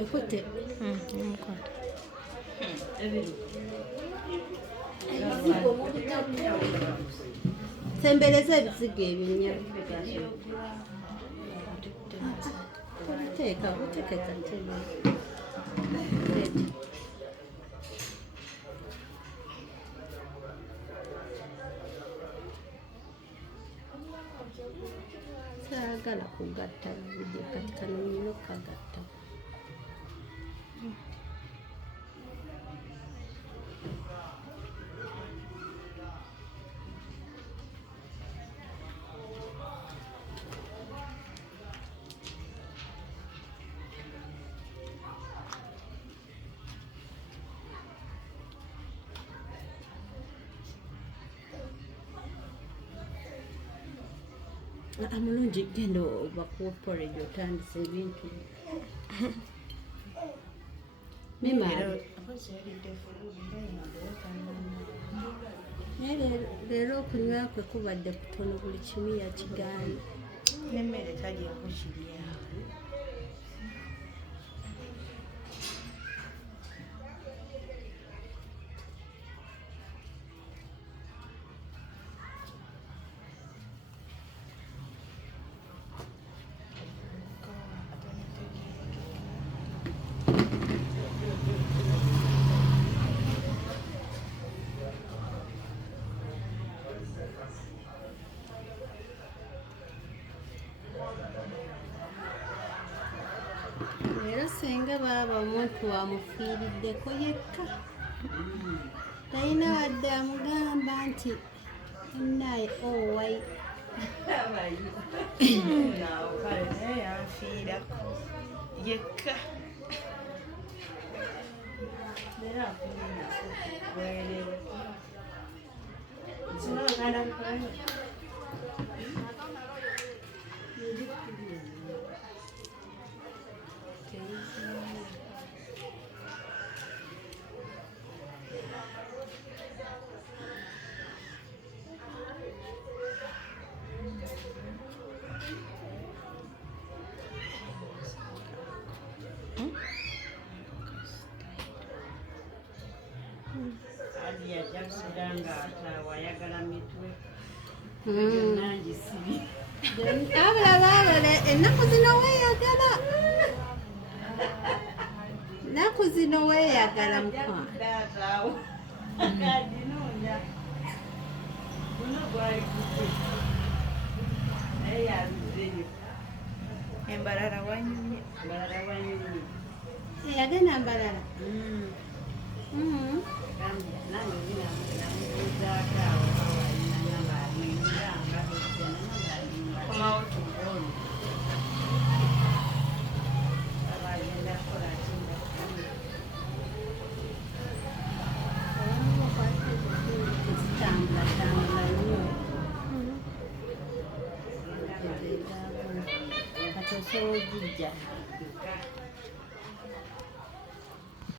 Ekutte. Nemukwata. Sembereza ebizigo ebinnya. Teeka butekeka ntebe. Saagala kugatta vidiyo kati kano nnina okukagatta. Amulungi genda oba ku porridge otandise ebintu. Leero okunywa kwe kubadde kutono buli kimu yakigaana. N'emmere talyako kirya. Leero singa baaba omuntu amufiiriddeko yekka. Talina wadde amugamba nti naye owai. Naawe kale naye yanfiirako yekka. Era afunye bwereere. Kino agenda kukolayo. Abala ennaku zino weeyagala. Ennaku zino weeyagala mukwano. Embalala wanyumye. Yagenda mbalala. Kati osobola ogijja.